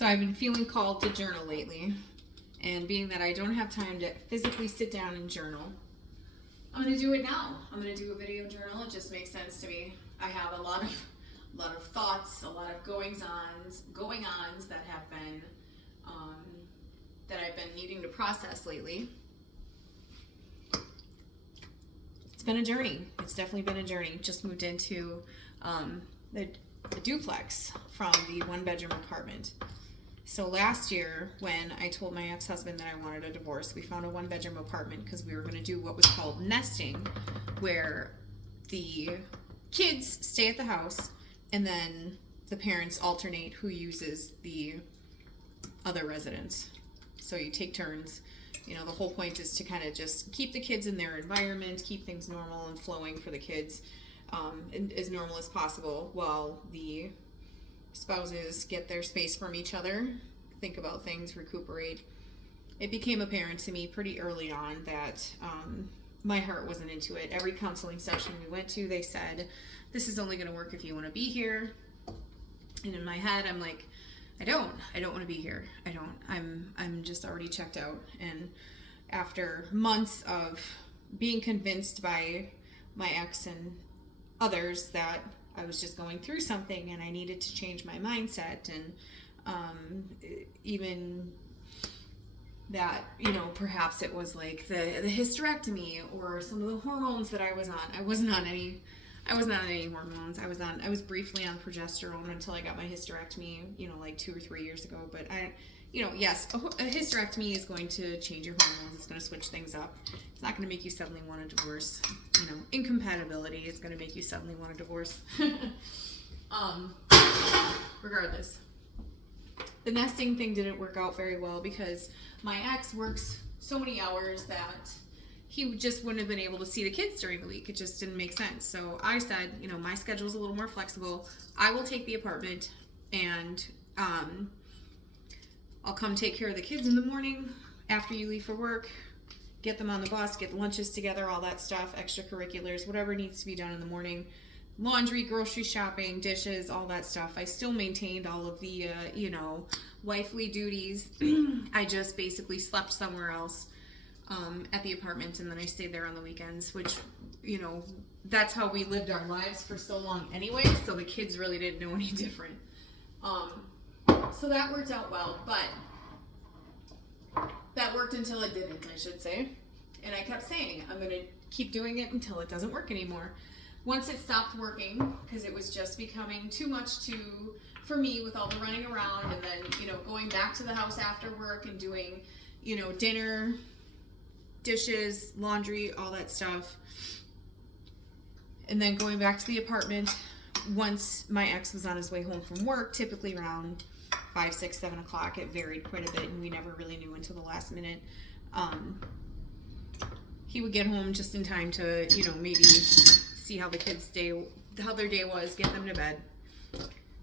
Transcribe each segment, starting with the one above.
So I've been feeling called to journal lately, and being that I don't have time to physically sit down and journal, I'm gonna do it now. I'm gonna do a video journal. It just makes sense to me. I have a lot of thoughts, a lot of going-ons that have been that I've been needing to process lately. It's been a journey. It's definitely been a journey. Just moved into the duplex from the one-bedroom apartment. So last year, when I told my ex-husband that I wanted a divorce, we found a one-bedroom apartment because we were going to do what was called nesting, where the kids stay at the house and then the parents alternate who uses the other residence. So you take turns. You know, the whole point is to kind of just keep the kids in their environment, keep things normal and flowing for the kids, and as normal as possible, while the spouses get their space from each other, think about things, recuperate. It became apparent to me pretty early on that my heart wasn't into it. Every counseling session we went to, they said, this is only going to work if you want to be here. And in my head, I'm like, I don't want to be here. I'm just already checked out. And after months of being convinced by my ex and others that I was just going through something and I needed to change my mindset, and even that, you know, perhaps it was like the hysterectomy or some of the hormones that I was on. I wasn't on any hormones. I was briefly on progesterone until I got my hysterectomy, you know, like 2 or 3 years ago. But yes, a hysterectomy is going to change your hormones. It's going to switch things up. It's not going to make you suddenly want a divorce. You know, incompatibility is going to make you suddenly want a divorce. Regardless, the nesting thing didn't work out very well because my ex works so many hours that he just wouldn't have been able to see the kids during the week. It just didn't make sense. So I said, you know, my schedule's a little more flexible. I will take the apartment, and I'll come take care of the kids in the morning after you leave for work, get them on the bus, get the lunches together, all that stuff, extracurriculars, whatever needs to be done in the morning. Laundry, grocery shopping, dishes, all that stuff. I still maintained all of the, wifely duties. I just basically slept somewhere else at the apartment, and then I stayed there on the weekends, which, you know, that's how we lived our lives for so long anyway, so the kids really didn't know any different. So that worked out well, but that worked until it didn't, I should say. And I kept saying, I'm going to keep doing it until it doesn't work anymore. Once it stopped working, because it was just becoming too much for me with all the running around, and then, you know, going back to the house after work and doing, you know, dinner, dishes, laundry, all that stuff. And then going back to the apartment once my ex was on his way home from work, typically around 5, 6, 7 o'clock. It varied quite a bit, and we never really knew until the last minute. He would get home just in time to, you know, maybe see how the kids' how their day was, get them to bed.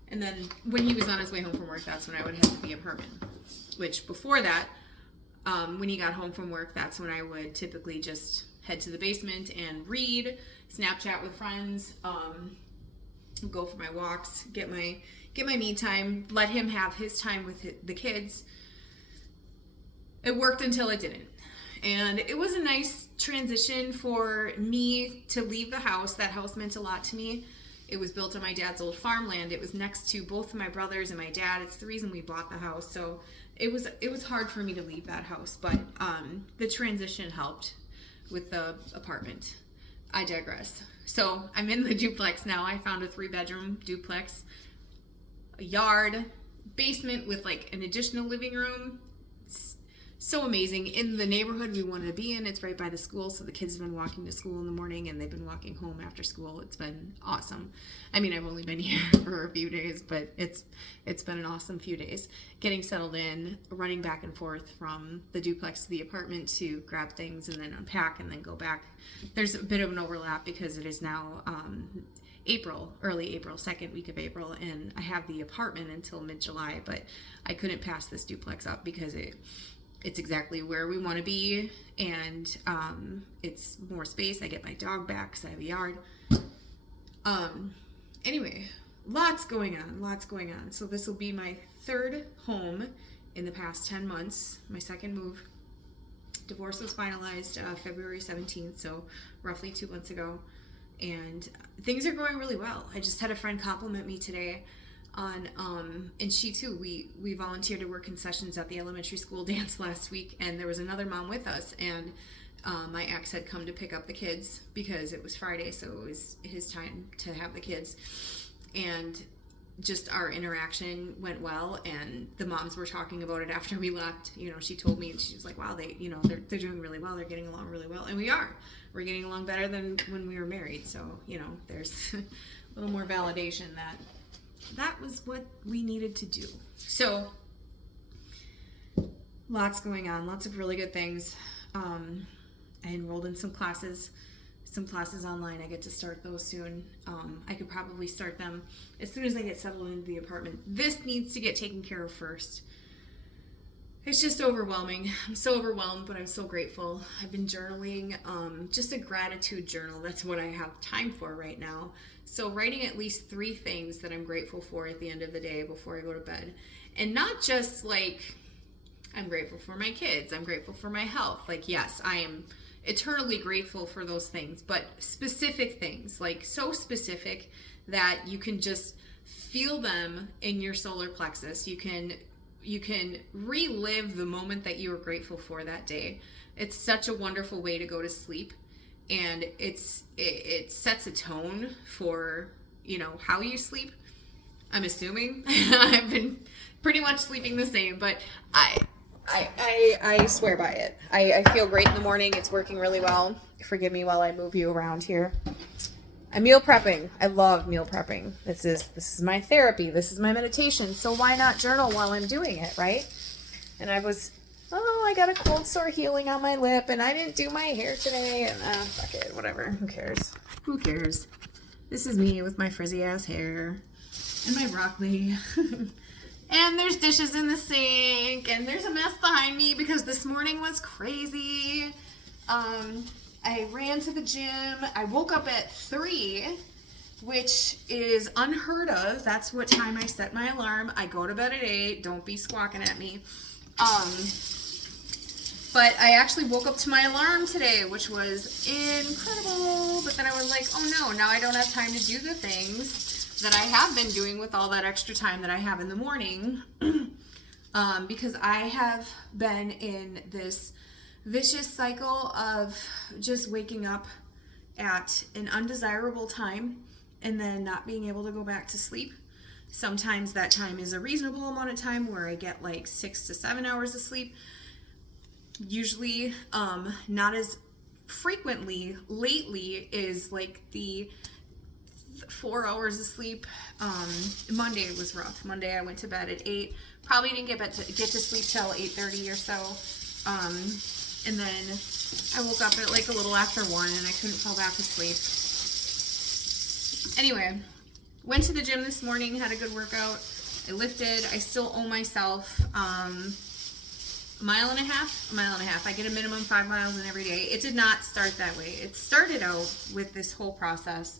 And then when he was on his way home from work, that's when I would head to the apartment. Which before that, when he got home from work, that's when I would typically just head to the basement and read, Snapchat with friends, go for my walks, get my me time, let him have his time with the kids. It worked until it didn't. And it was a nice transition for me to leave the house. That house meant a lot to me. It was built on my dad's old farmland. It was next to both of my brothers and my dad. It's the reason we bought the house. So it was hard for me to leave that house, but the transition helped with the apartment. I digress. So I'm in the duplex now. I found a 3-bedroom duplex, a yard, basement with like an additional living room. So amazing. In the neighborhood we wanted to be in. It's right by the school, so the kids have been walking to school in the morning and they've been walking home after school. It's been awesome. I mean, I've only been here for a few days, but it's been an awesome few days. Getting settled in, running back and forth from the duplex to the apartment to grab things and then unpack and then go back. There's a bit of an overlap because it is now early April, second week of April, and I have the apartment until mid-July, but I couldn't pass this duplex up because it's exactly where we want to be, and it's more space. I get my dog back because I have a yard. Anyway, lots going on. So this will be my third home in the past 10 months, my second move. Divorce was finalized February 17th, so roughly 2 months ago. And things are going really well. I just had a friend compliment me today on, and she too, we volunteered to work concessions at the elementary school dance last week, and there was another mom with us, and my ex had come to pick up the kids because it was Friday, so it was his time to have the kids. And just our interaction went well, and the moms were talking about it after we left. You know, she told me, and she was like, wow, they're doing really well, they're getting along really well. And we're getting along better than when we were married. So, you know, there's a little more validation that was what we needed to do. So lots going on, lots of really good things. I enrolled in some classes online. I get to start those soon. I could probably start them as soon as I get settled into the apartment. This needs to get taken care of first. It's just overwhelming. I'm so overwhelmed, but I'm so grateful. I've been journaling, just a gratitude journal. That's what I have time for right now. So writing at least 3 things that I'm grateful for at the end of the day before I go to bed. And not just like, I'm grateful for my kids, I'm grateful for my health. Like, yes, I am eternally grateful for those things, but specific things, like so specific that you can just feel them in your solar plexus. You can relive the moment that you were grateful for that day. It's such a wonderful way to go to sleep, and it sets a tone for, you know, how you sleep. I'm assuming. I've been pretty much sleeping the same, but I swear by it. I feel great in the morning. It's working really well. Forgive me while I move you around here. I'm meal prepping. I love meal prepping. This is my therapy. This is my meditation. So why not journal while I'm doing it, right? And I got a cold sore healing on my lip, and I didn't do my hair today, and fuck it, whatever. Who cares? This is me with my frizzy ass hair and my broccoli. And there's dishes in the sink, and there's a mess behind me because this morning was crazy. I ran to the gym. I woke up at 3, which is unheard of. That's what time I set my alarm. I go to bed at 8. Don't be squawking at me. But I actually woke up to my alarm today, which was incredible. But then I was like, oh no, now I don't have time to do the things that I have been doing with all that extra time that I have in the morning, because I have been in this vicious cycle of just waking up at an undesirable time and then not being able to go back to sleep. Sometimes that time is a reasonable amount of time where I get like 6 to 7 hours of sleep. Usually not as frequently. Lately is like the 4 hours of sleep. Monday was rough. Monday I went to bed at 8. Probably didn't get to sleep till 8:30 or so. And then I woke up at like a little after 1, and I couldn't fall back asleep. Anyway, went to the gym this morning, had a good workout. I lifted. I still owe myself a mile and a half. I get a minimum 5 miles in every day. It did not start that way. It started out with this whole process.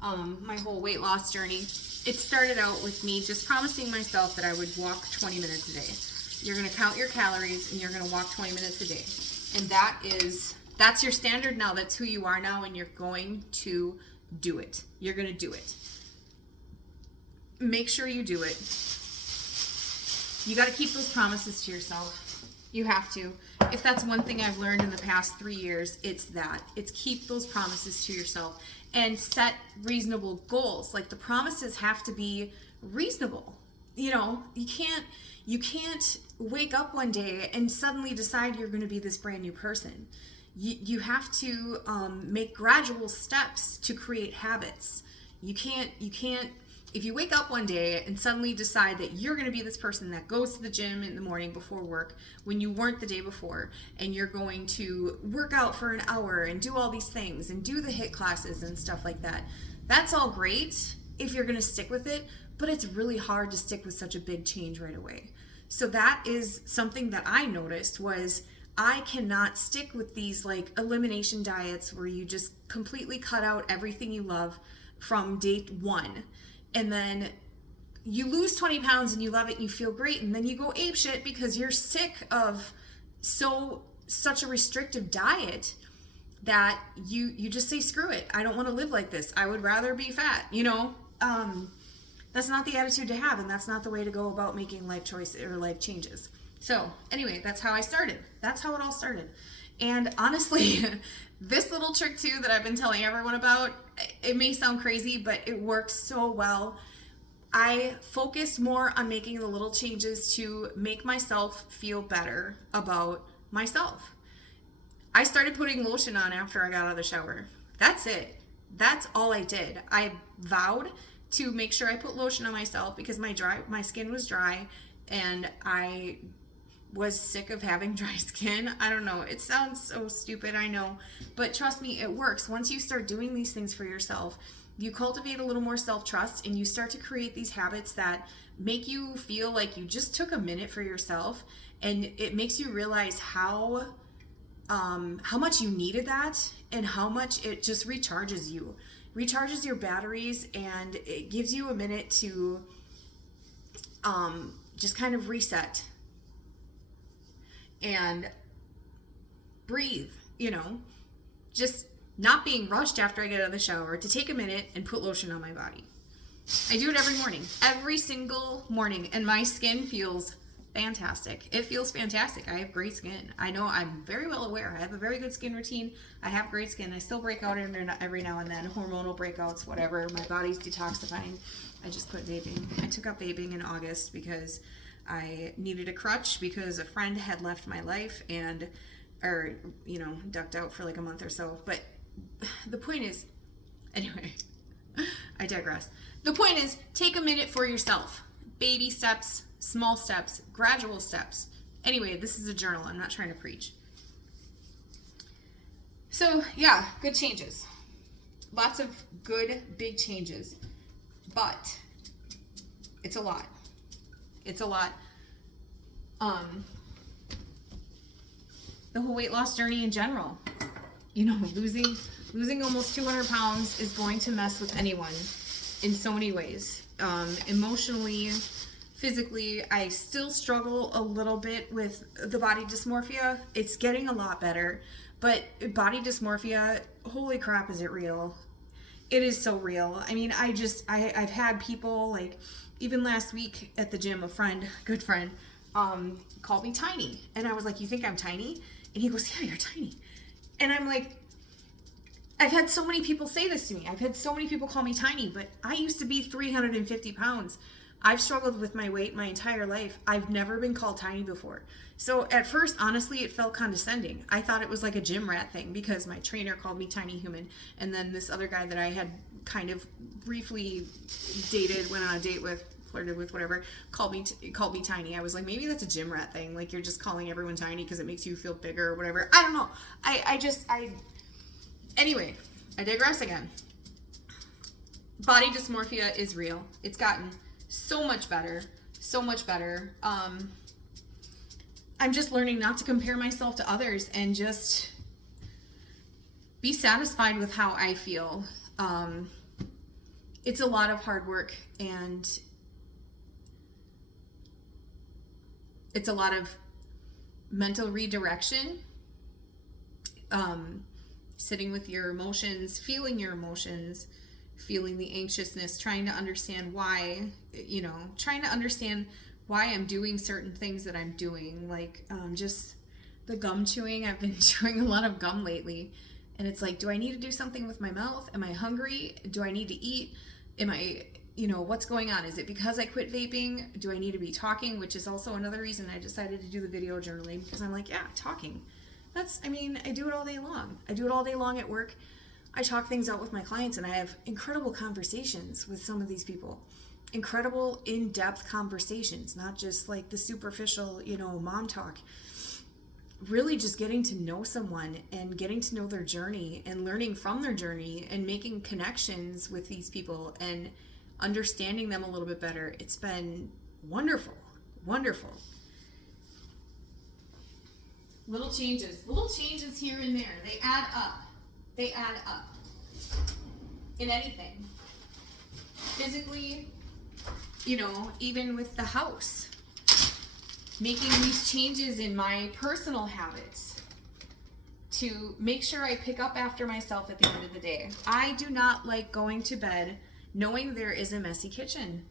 My whole weight loss journey, it started out with me just promising myself that I would walk 20 minutes a day. You're going to count your calories and you're going to walk 20 minutes a day. And that's your standard now. That's who you are now, and you're going to do it. You're going to do it. Make sure you do it. You got to keep those promises to yourself. You have to. If that's one thing I've learned in the past 3 years, it's that. It's keep those promises to yourself. And set reasonable goals. Like, the promises have to be reasonable. You know, you can't wake up one day and suddenly decide you're going to be this brand new person. You have to make gradual steps to create habits. You can't, if you wake up one day and suddenly decide that you're going to be this person that goes to the gym in the morning before work when you weren't the day before, and you're going to work out for an hour and do all these things and do the HIIT classes and stuff like that, that's all great if you're going to stick with it, but it's really hard to stick with such a big change right away. So that is something that I noticed, was I cannot stick with these like elimination diets where you just completely cut out everything you love from day 1. and then you lose 20 pounds and you love it and you feel great, and then you go apeshit because you're sick of such a restrictive diet that you just say, screw it, I don't want to live like this, I would rather be fat, you know. That's not the attitude to have, and that's not the way to go about making life choices or life changes. So anyway, that's how I started. That's how it all started. And honestly, this little trick too that I've been telling everyone about, it may sound crazy, but it works so well. I focused more on making the little changes to make myself feel better about myself. I started putting lotion on after I got out of the shower. That's it. That's all I did. I vowed to make sure I put lotion on myself because my skin was dry, and I was sick of having dry skin. I don't know. It sounds so stupid, I know, but trust me, it works. Once you start doing these things for yourself, you cultivate a little more self-trust, and you start to create these habits that make you feel like you just took a minute for yourself, and it makes you realize how much you needed that, and how much it just recharges your batteries, and it gives you a minute to just kind of reset and breathe, you know, just not being rushed after I get out of the shower, to take a minute and put lotion on my body. I do it every morning, every single morning, and my skin feels fantastic. It feels fantastic. I have great skin. I know, I'm very well aware. I have a very good skin routine. I have great skin. I still break out every now and then, hormonal breakouts, whatever. My body's detoxifying. I just quit vaping. I took up vaping in August because I needed a crutch because a friend had left my life ducked out for like a month or so. But the point is, anyway, I digress. The point is, take a minute for yourself. Baby steps, small steps, gradual steps. Anyway, this is a journal. I'm not trying to preach. So yeah, good changes. Lots of good, big changes. But it's a lot. It's a lot. The whole weight loss journey in general, you know, losing almost 200 pounds is going to mess with anyone in so many ways. Emotionally, physically, I still struggle a little bit with the body dysmorphia. It's getting a lot better, but body dysmorphia, holy crap, is it real? It is so real. I mean, I've had people, like, even last week at the gym, good friend, called me tiny. And I was like, you think I'm tiny? And he goes, yeah, you're tiny. And I'm like, I've had so many people say this to me. I've had so many people call me tiny, but I used to be 350 pounds. I've struggled with my weight my entire life. I've never been called tiny before. So at first, honestly, it felt condescending. I thought it was like a gym rat thing because my trainer called me tiny human. And then this other guy that I had kind of briefly dated, went on a date with, flirted with, whatever, called me tiny. I was like, maybe that's a gym rat thing. Like, you're just calling everyone tiny because it makes you feel bigger or whatever. I don't know. Anyway, I digress again. Body dysmorphia is real. It's gotten so much better. So much better. I'm just learning not to compare myself to others and just be satisfied with how I feel. It's a lot of hard work, and it's a lot of mental redirection, sitting with your emotions, feeling the anxiousness, trying to understand why, trying to understand why I'm doing certain things that I'm doing, like just the gum chewing. I've been chewing a lot of gum lately, and it's like, do I need to do something with my mouth? Am I hungry? Do I need to eat? Am I, what's going on? Is it because I quit vaping? Do I need to be talking? Which is also another reason I decided to do the video journaling, because I'm like, yeah, talking. I do it all day long. I do it all day long at work. I talk things out with my clients, and I have incredible conversations with some of these people. Incredible in-depth conversations, not just like the superficial, mom talk. Really just getting to know someone and getting to know their journey and learning from their journey and making connections with these people and understanding them a little bit better. It's been wonderful, wonderful. Little changes here and there. They add up in anything. physically, you know, even with the house, making these changes in my personal habits to make sure I pick up after myself at the end of the day. I do not like going to bed knowing there is a messy kitchen.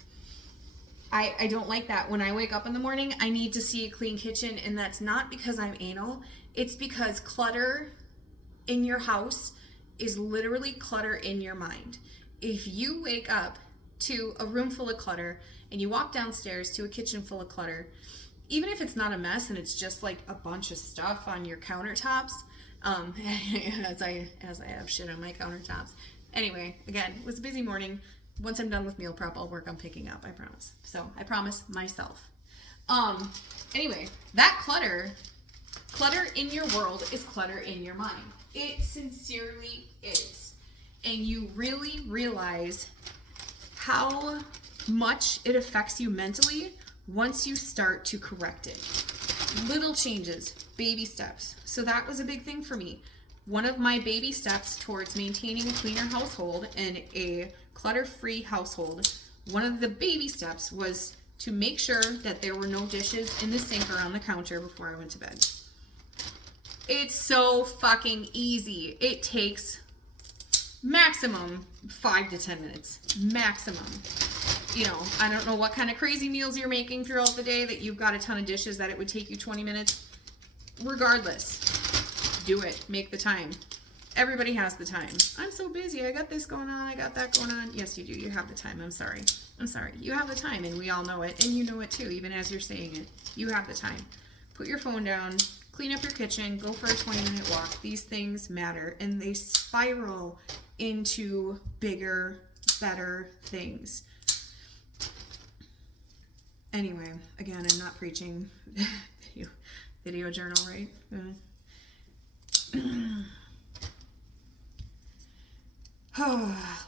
I don't like that. When I wake up in the morning, I need to see a clean kitchen, and that's not because I'm anal. It's because clutter in your house is literally clutter in your mind. If you wake up to a room full of clutter and you walk downstairs to a kitchen full of clutter, even if it's not a mess and it's just like a bunch of stuff on your countertops, as I have shit on my countertops. Anyway, again, it was a busy morning. Once I'm done with meal prep, I'll work on picking up, I promise. So I promise myself. Anyway, that clutter in your world is clutter in your mind. It sincerely is. And you really realize how much it affects you mentally once you start to correct it. Little changes, baby steps. So that was a big thing for me. One of my baby steps towards maintaining a cleaner household and a clutter-free household, one of the baby steps was to make sure that there were no dishes in the sink or on the counter before I went to bed. It's so fucking easy. It takes maximum 5 to 10 minutes. Maximum. You know, I don't know what kind of crazy meals you're making throughout the day that you've got a ton of dishes that it would take you 20 minutes. Regardless, do it. Make the time. Everybody has the time. I'm so busy. I got this going on. I got that going on. Yes, you do. You have the time. I'm sorry. You have the time, and we all know it, and you know it too, even as you're saying it. You have the time. Put your phone down. Clean up your kitchen. Go for a 20-minute walk. These things matter, and they spiral into bigger, better things. Anyway, again, I'm not preaching. Video journal, right?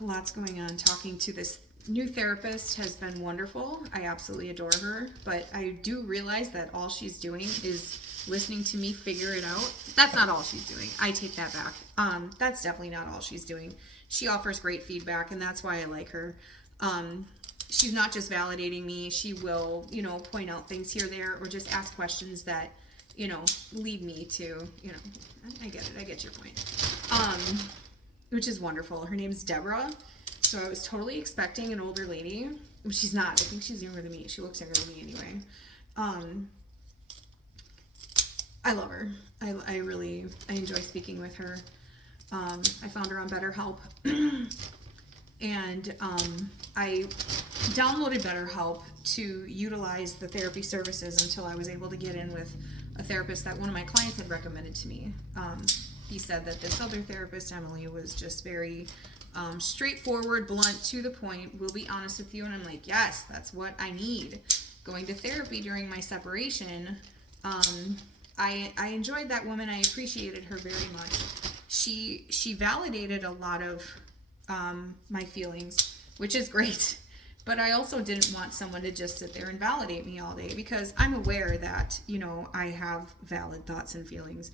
Lots going on. Talking to this new therapist has been wonderful. I absolutely adore her, but I do realize that all she's doing is listening to me figure it out. That's not all she's doing. I take that back. That's definitely not all she's doing. She offers great feedback, and that's why I like her. She's not just validating me. She will, you know, point out things here, there, or just ask questions that, you know, lead me to, you know, I get it. I get your point. Which is wonderful. Her name's Deborah. So I was totally expecting an older lady. She's not. I think she's younger than me. She looks younger than me anyway. I love her. I really enjoy speaking with her. I found her on BetterHelp. And I downloaded BetterHelp to utilize the therapy services until I was able to get in with a therapist that one of my clients had recommended to me. He said that this other therapist, Emily, was just very straightforward, blunt, to the point, will be honest with you. And I'm like, yes, that's what I need. Going to therapy during my separation, I enjoyed that woman. I appreciated her very much. She validated a lot of my feelings, which is great. But I also didn't want someone to just sit there and validate me all day, because I'm aware that, you know, I have valid thoughts and feelings.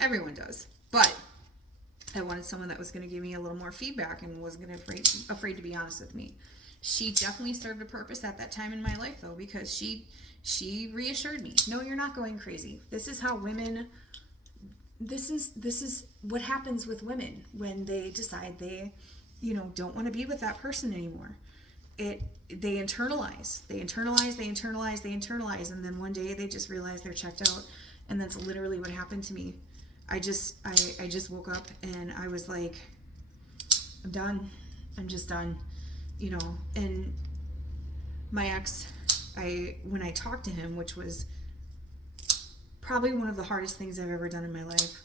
Everyone does. But I wanted someone that was going to give me a little more feedback and wasn't afraid to be honest with me. She definitely served a purpose at that time in my life, though, because she reassured me, no, you're not going crazy. This is how women, this is what happens with women when they decide they, you know, don't want to be with that person anymore. They internalize, and then one day they just realize they're checked out, and that's literally what happened to me. I just woke up and I was like, I'm done. I'm just done, you know. And my ex, when I talked to him, which was probably one of the hardest things I've ever done in my life,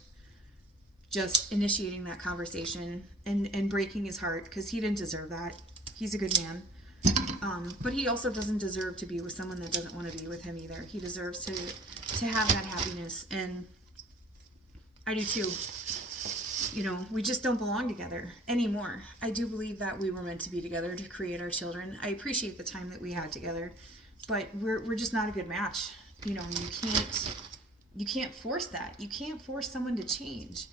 just initiating that conversation and breaking his heart, because he didn't deserve that. He's a good man. But he also doesn't deserve to be with someone that doesn't want to be with him either. He deserves to have that happiness, and I do too. You know, we just don't belong together anymore. I do believe that we were meant to be together to create our children. I appreciate the time that we had together, but we're just not a good match. You know, you can't force that. You can't force someone to change.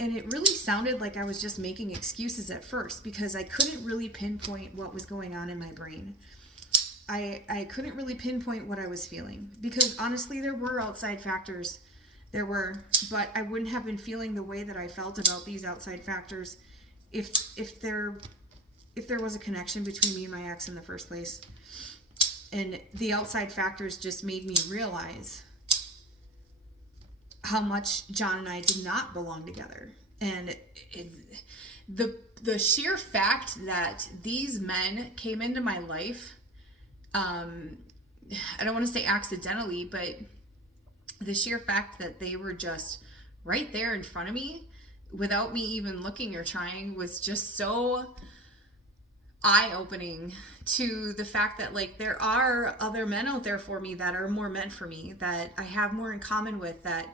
And it really sounded like I was just making excuses at first because I couldn't really pinpoint what was going on in my brain. I couldn't really pinpoint what I was feeling because honestly there were outside factors. There were, but I wouldn't have been feeling the way that I felt about these outside factors if there was a connection between me and my ex in the first place. And the outside factors just made me realize how much John and I did not belong together. And the sheer fact that these men came into my life, I don't want to say accidentally, but the sheer fact that they were just right there in front of me without me even looking or trying was just so eye-opening to the fact that like there are other men out there for me that are more meant for me, that I have more in common with, that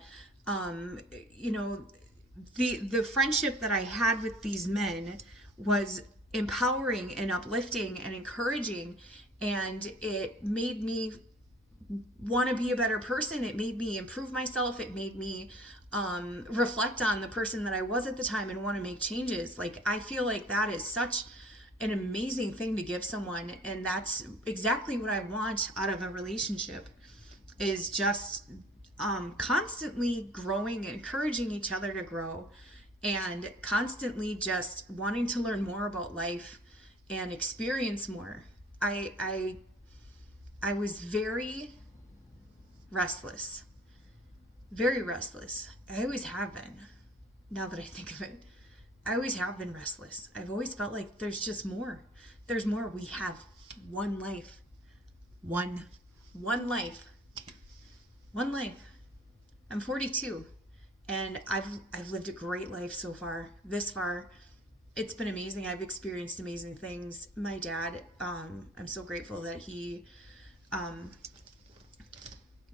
you know, the friendship that I had with these men was empowering and uplifting and encouraging, and it made me want to be a better person. It made me improve myself. It made me reflect on the person that I was at the time and want to make changes. Like, I feel like that is such an amazing thing to give someone, and that's exactly what I want out of a relationship, is just constantly growing, encouraging each other to grow, and constantly just wanting to learn more about life and experience more. I was very restless. Very restless. I always have been. Now that I think of it, I always have been restless. I've always felt like there's just more. There's more. We have one life. One life. One life. I'm 42 and I've lived a great life so far. This far. It's been amazing. I've experienced amazing things. My dad, I'm so grateful that he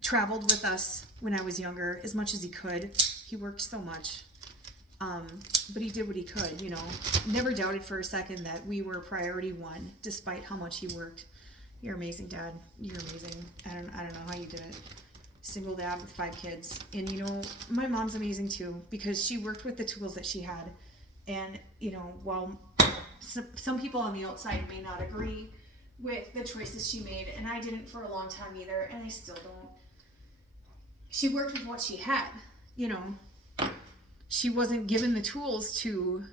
traveled with us when I was younger as much as he could. He worked so much. But he did what he could, you know. Never doubted for a second that we were priority one, despite how much he worked. You're amazing, Dad. You're amazing. I don't know how you did it. Single dad with 5 kids. And, you know, my mom's amazing too, because she worked with the tools that she had. And, you know, while some people on the outside may not agree with the choices she made, and I didn't for a long time either, and I still don't. She worked with what she had, you know. She wasn't given the tools to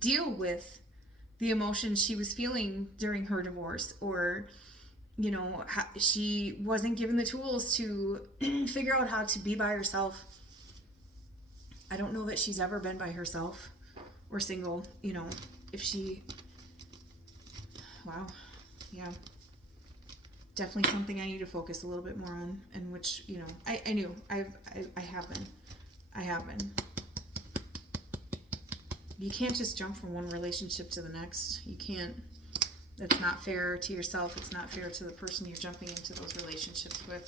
deal with the emotions she was feeling during her divorce, or, you know, she wasn't given the tools to figure out how to be by herself. I don't know that she's ever been by herself or single, you know. If she, wow, yeah, definitely something I need to focus a little bit more on, and which, you know, I knew I have been. You can't just jump from one relationship to the next. You can't. That's not fair to yourself. It's not fair to the person you're jumping into those relationships with.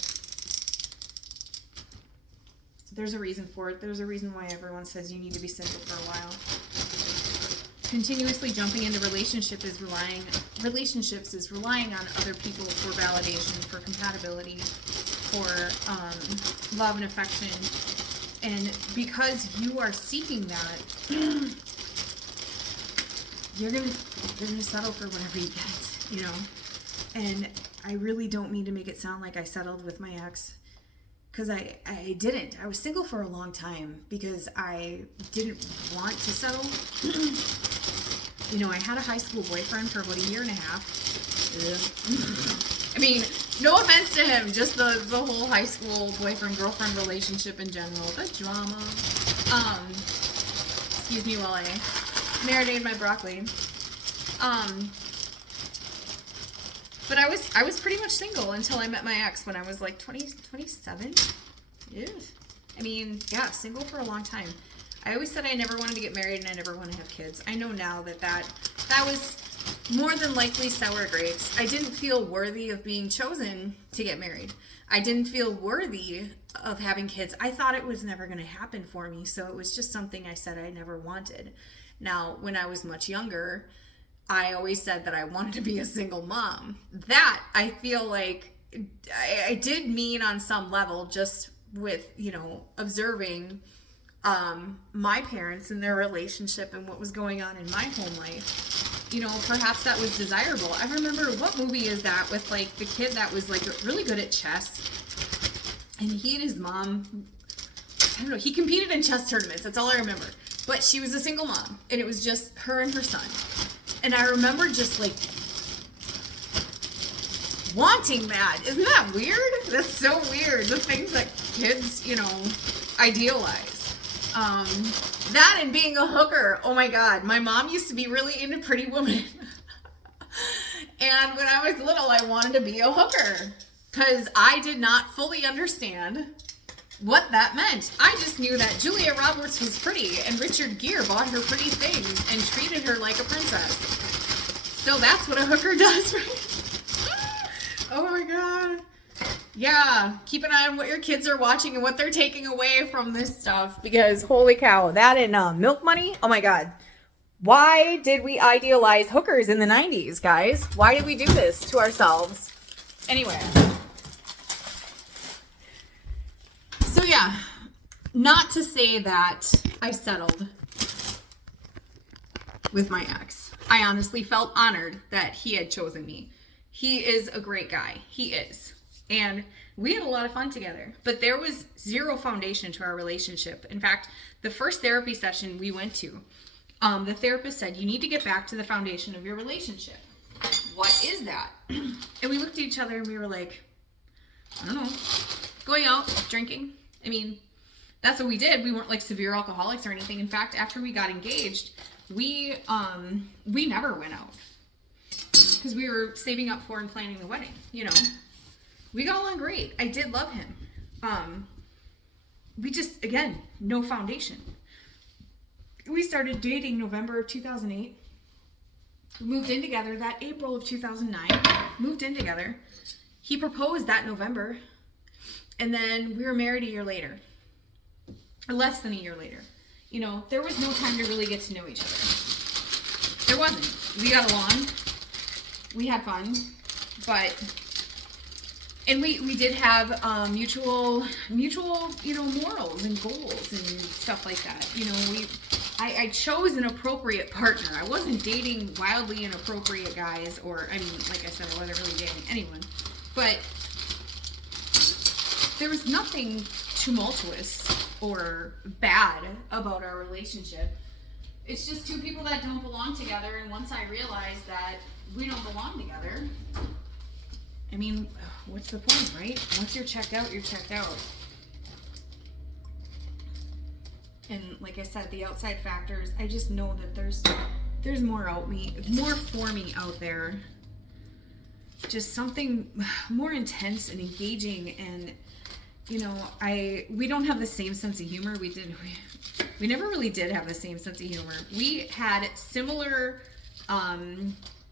There's a reason for it. There's a reason why everyone says you need to be single for a while. Continuously jumping into relationships is relying on other people for validation, for compatibility, for love and affection. And because you are seeking that, you're gonna settle for whatever you get, you know. And I really don't mean to make it sound like I settled with my ex, because I didn't. I was single for a long time because I didn't want to settle. You know, I had a high school boyfriend for about 1.5 years. I mean, no offense to him, just the whole high school boyfriend-girlfriend relationship in general. The drama. Excuse me while I marinate my broccoli. But I was pretty much single until I met my ex when I was like 27. Yeah. I mean, yeah, single for a long time. I always said I never wanted to get married and I never want to have kids. I know now that was more than likely sour grapes. I didn't feel worthy of being chosen to get married. I didn't feel worthy of having kids. I thought it was never going to happen for me, so it was just something I said I never wanted. Now, when I was much younger, I always said that I wanted to be a single mom. That, I feel like, I did mean on some level, just with, you know, observing my parents and their relationship and what was going on in my home life, you know, perhaps that was desirable. I remember, what movie is that with like the kid that was like really good at chess, and he and his mom, I don't know, he competed in chess tournaments. That's all I remember. But she was a single mom, and it was just her and her son. And I remember just like wanting that. Isn't that weird? That's so weird. The things that kids, you know, idealize. That and being a hooker. Oh my God. My mom used to be really into Pretty Woman. And when I was little, I wanted to be a hooker because I did not fully understand what that meant. I just knew that Julia Roberts was pretty and Richard Gere bought her pretty things and treated her like a princess. So that's what a hooker does, right? Oh my God. Yeah, keep an eye on what your kids are watching and what they're taking away from this stuff, because holy cow, that and Milk Money, oh my God. Why did we idealize hookers in the 90s, guys? Why did we do this to ourselves? Anyway. So yeah, not to say that I settled with my ex. I honestly felt honored that he had chosen me. He is a great guy. He is. And we had a lot of fun together, but there was zero foundation to our relationship. In fact, the first therapy session we went to, the therapist said, you need to get back to the foundation of your relationship. What is that? And we looked at each other and we were like, I don't know, going out, drinking. I mean, that's what we did. We weren't like severe alcoholics or anything. In fact, after we got engaged, we never went out because we were saving up for and planning the wedding, you know. We got along great. I did love him. We just, again, no foundation. We started dating November of 2008. We moved in together that April of 2009. Moved in together. He proposed that November. And then we were married a year later. Or less than a year later. You know, there was no time to really get to know each other. There wasn't. We got along. We had fun. But... And we did have mutual, you know, morals and goals and stuff like that. You know, I chose an appropriate partner. I wasn't dating wildly inappropriate guys, or, I mean, like I said, I wasn't really dating anyone. But there was nothing tumultuous or bad about our relationship. It's just two people that don't belong together, and once I realized that we don't belong together, I mean, what's the point, right? Once you're checked out, you're checked out. And like I said, the outside factors, I just know that there's more for me out there. Just something more intense and engaging, and you know, we don't have the same sense of humor. We never really did have the same sense of humor. We had similar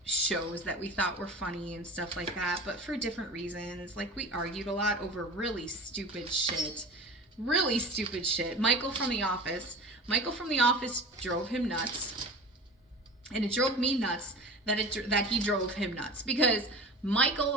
shows that we thought were funny and stuff like that, but for different reasons. Like, we argued a lot over really stupid shit. Michael from The Office drove him nuts, and it drove me nuts that he drove him nuts, because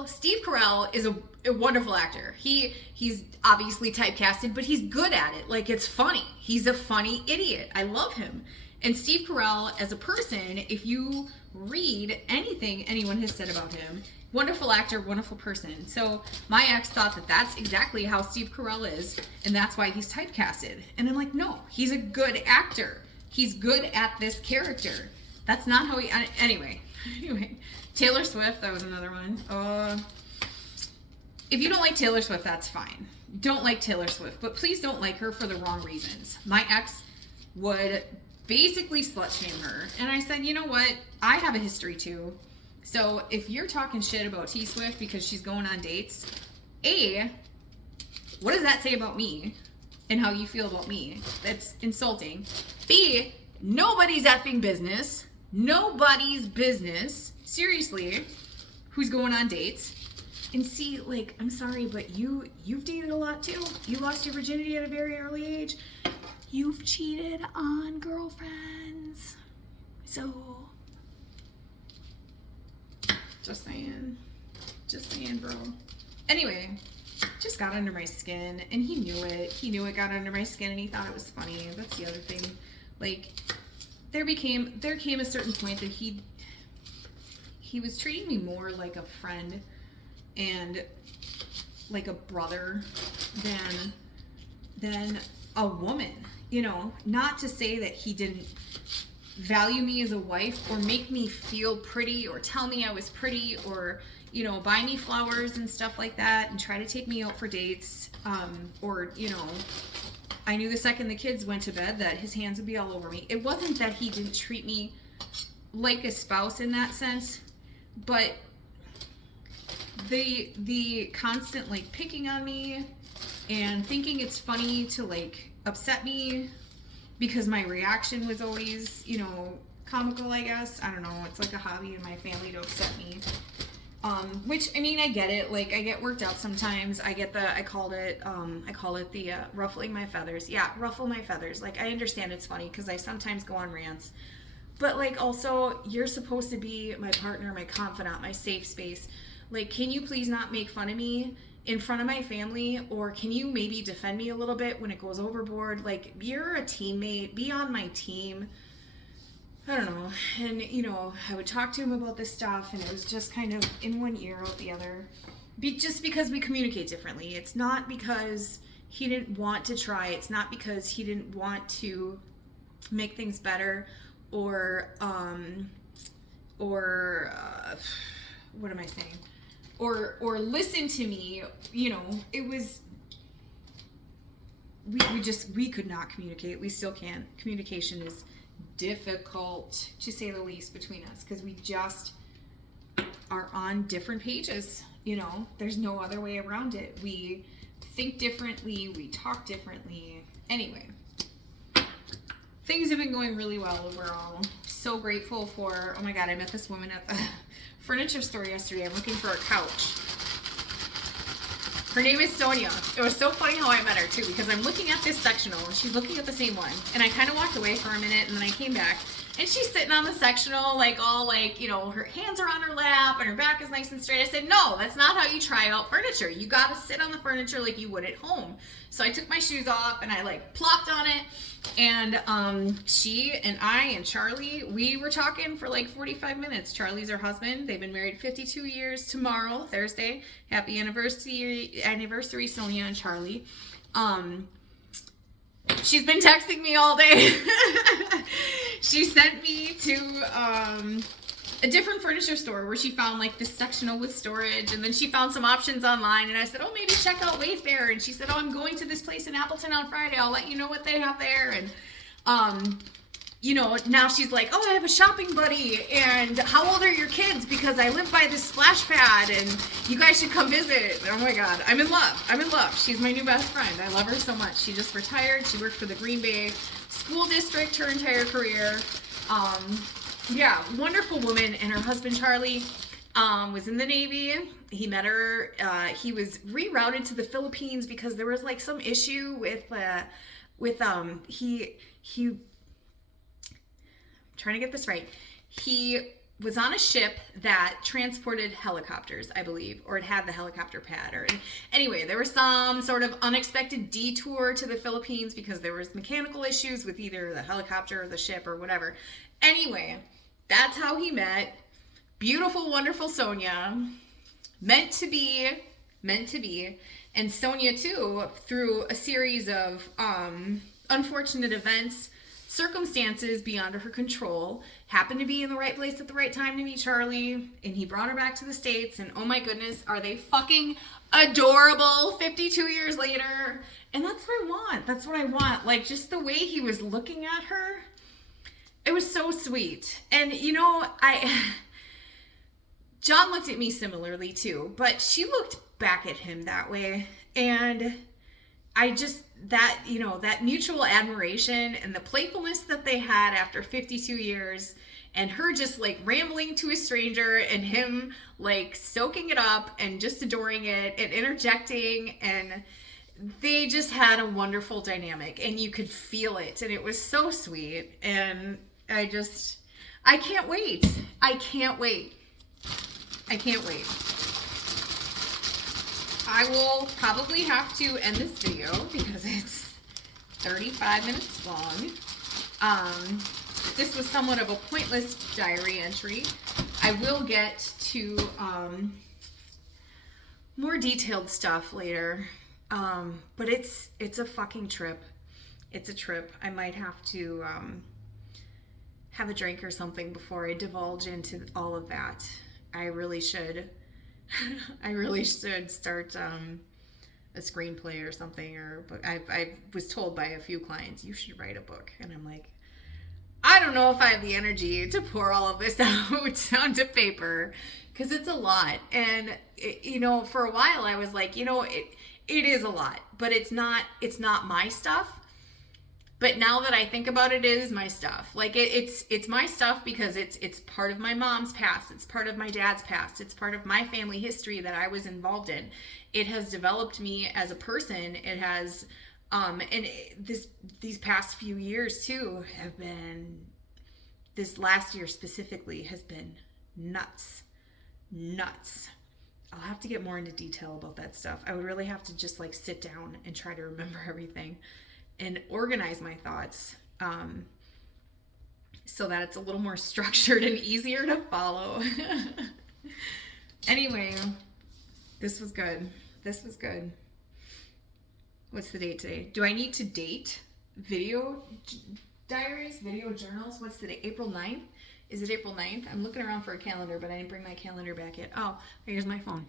Steve Carell is a wonderful actor. He's obviously typecasted, but he's good at it. Like, it's funny. He's a funny idiot. I love him. And Steve Carell, as a person, if you read anything anyone has said about him, wonderful actor, wonderful person. So my ex thought that that's exactly how Steve Carell is, and that's why he's typecasted. And I'm like, no, he's a good actor. He's good at this character. That's not how he... Anyway, Taylor Swift, that was another one. If you don't like Taylor Swift, that's fine. Don't like Taylor Swift, but please don't like her for the wrong reasons. My ex would basically slut shame her, and I said, you know what, I have a history too, so if you're talking shit about T Swift because she's going on dates, A, what does that say about me and how you feel about me? That's insulting. B, nobody's effing business, seriously, who's going on dates. And C, like, I'm sorry, but you've dated a lot too. You lost your virginity at a very early age. You've cheated on girlfriends. So, just saying, bro. Anyway, just got under my skin, and he knew it. He knew it got under my skin, and he thought it was funny. That's the other thing. Like, there came a certain point that he was treating me more like a friend and like a brother than a woman. You know, not to say that he didn't value me as a wife or make me feel pretty or tell me I was pretty or, you know, buy me flowers and stuff like that and try to take me out for dates. Or, you know, I knew the second the kids went to bed that his hands would be all over me. It wasn't that he didn't treat me like a spouse in that sense, but the constant like picking on me and thinking it's funny to like upset me because my reaction was always, you know, comical, I guess. I don't know. It's like a hobby in my family to upset me. Which, I mean, I get it. Like, I get worked out sometimes. I call it the ruffling my feathers. Yeah, ruffle my feathers. Like, I understand it's funny because I sometimes go on rants. But, like, also, you're supposed to be my partner, my confidant, my safe space. Like, can you please not make fun of me in front of my family? Or can you maybe defend me a little bit when it goes overboard? Like, you're a teammate. Be on my team. I don't know. And, you know, I would talk to him about this stuff, and it was just kind of in one ear, out the other. Just because we communicate differently. It's not because he didn't want to try. It's not because he didn't want to make things better or what am I saying? Or listen to me. You know, it was... We could not communicate. We still can't. Communication is difficult, to say the least, between us because we just are on different pages. You know, there's no other way around it. We think differently, we talk differently. Anyway, things have been going really well overall. So grateful for, oh my god, I met this woman at the furniture store yesterday. I'm looking for a couch. Her name is Sonia. It was so funny how I met her too, because I'm looking at this sectional and she's looking at the same one. And I kind of walked away for a minute and then I came back and she's sitting on the sectional, like all like, you know, her hands are on her lap and her back is nice and straight. I said, no, that's not how you try out furniture. You got to sit on the furniture like you would at home. So I took my shoes off and I like plopped on it. And she and I and Charlie, we were talking for like 45 minutes. Charlie's her husband. They've been married 52 years tomorrow, Thursday. Happy anniversary, Sonia and Charlie. She's been texting me all day. She sent me to a different furniture store where she found like this sectional with storage, and then she found some options online, and I said, oh, maybe check out Wayfair, and she said, oh, I'm going to this place in Appleton on Friday, I'll let you know what they have there. And you know, now she's like, oh, I have a shopping buddy, and how old are your kids, because I live by this splash pad and you guys should come visit. Oh my god, I'm in love. She's my new best friend. I love her so much. She just retired. She worked for the Green Bay School District her entire career. Yeah, wonderful woman. And her husband Charlie was in the Navy. He met her. He was rerouted to the Philippines because there was like some issue with he trying to get this right. He was on a ship that transported helicopters, I believe, or it had the helicopter pad. Or anyway, there was some sort of unexpected detour to the Philippines because there was mechanical issues with either the helicopter or the ship or whatever. Anyway, that's how he met beautiful, wonderful Sonia. Meant to be. And Sonia too, through a series of unfortunate events, circumstances beyond her control, happened to be in the right place at the right time to meet Charlie, and he brought her back to the States, and oh my goodness, are they fucking adorable 52 years later. And that's what I want. Like, just the way he was looking at her, it was so sweet. And you know, John looked at me similarly too, but she looked back at him that way, and I just, that, you know, that mutual admiration and the playfulness that they had after 52 years, and her just like rambling to a stranger and him like soaking it up and just adoring it and interjecting, and they just had a wonderful dynamic and you could feel it, and it was so sweet. And I can't wait. I can't wait. I will probably have to end this video because it's 35 minutes long. This was somewhat of a pointless diary entry. I will get to more detailed stuff later, but it's a fucking trip. It's a trip. I might have to have a drink or something before I divulge into all of that. I really should. I really should start a screenplay or something, or I was told by a few clients, you should write a book, and I'm like, I don't know if I have the energy to pour all of this out onto paper, because it's a lot. And for a while I was like, it is a lot, but it's not my stuff. But now that I think about it, it is my stuff. Like it's my stuff because it's part of my mom's past. It's part of my dad's past. It's part of my family history that I was involved in. It has developed me as a person. It has, these past few years too have been, this last year specifically has been nuts. I'll have to get more into detail about that stuff. I would really have to just like sit down and try to remember everything and organize my thoughts so that it's a little more structured and easier to follow. Anyway, this was good. What's the date today? Do I need to date video diaries, video journals? What's the date? April 9th? Is it April 9th? I'm looking around for a calendar, but I didn't bring my calendar back yet. Oh, here's my phone.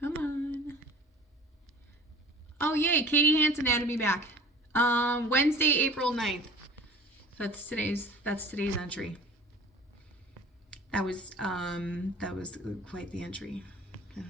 Come on. Oh, yay, Katie Hansen added me back. Wednesday, April 9th. That's today's entry. That was quite the entry. Yeah.